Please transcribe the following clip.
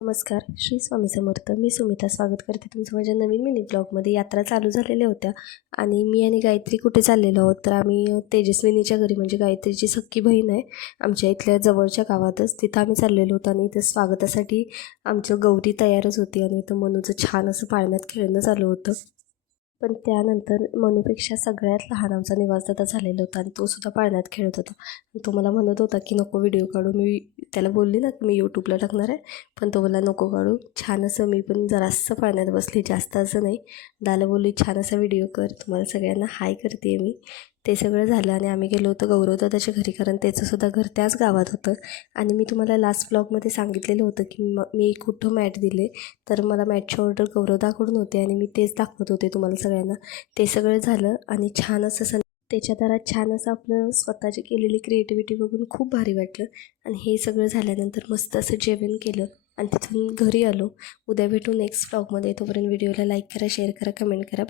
नमस्कार, श्री स्वामी समर्थ. मी सुमिता स्वागत करते तुमचं माझ्या नवीन मिनी ब्लॉगमध्ये. यात्रा चालू झालेल्या होत्या आणि मी आणि गायत्री कुठे चाललेलो आहोत तर आम्ही तेजस्विनीच्या घरी, म्हणजे गायत्रीची सख्खी बहीण आहे आमच्या इथल्या जवळच्या गावातच, तिथं आम्ही चाललेलो होतो. आणि इथं स्वागतासाठी आमचं गौरी तयारच होती आणि इथं मनूचं छान असं पाळण्यात खेळणं चालू होतं. पण त्यानंतर मनूपेक्षा सगळ्यात लहान आमचा निवासदादा झालेला होता आणि तो सुद्धा पाळण्यात खेळत होता. तो मला म्हणत होता की नको व्हिडिओ काढू. मी त्याला बोलली ना की मी यूट्यूबला टाकणार आहे, पण तो बोलला नको काढू. छान असं मी पण जरासं पाळण्यात बसली, जास्त असं नाही. दाला बोलली छान असा व्हिडिओ कर, तुम्हाला सगळ्यांना हाय करते मी. ते सगळं झालं आणि आम्ही गेलो होतो गौरवदादाच्या घरी, कारण त्याचंसुद्धा घर त्याच गावात होतं. आणि मी तुम्हाला लास्ट ब्लॉगमध्ये सांगितलेलं होतं की मी कुठं मॅट दिले, तर मला मॅटची ऑर्डर गौरवदाकडून होते आणि मी तेच दाखवत होते तुम्हाला सगळ्यांना. ते सगळं झालं आणि छान असं त्याच्या दारात छान असं आपलं स्वतःची केलेली क्रिएटिव्हिटी बघून खूप भारी वाटलं. आणि हे सगळं झाल्यानंतर मस्त असं जेवण केलं आणि तिथून घरी आलो. उद्या भेटू नेक्स्ट ब्लॉगमध्ये. तोपर्यंत व्हिडिओला लाईक करा, शेअर करा, कमेंट करा.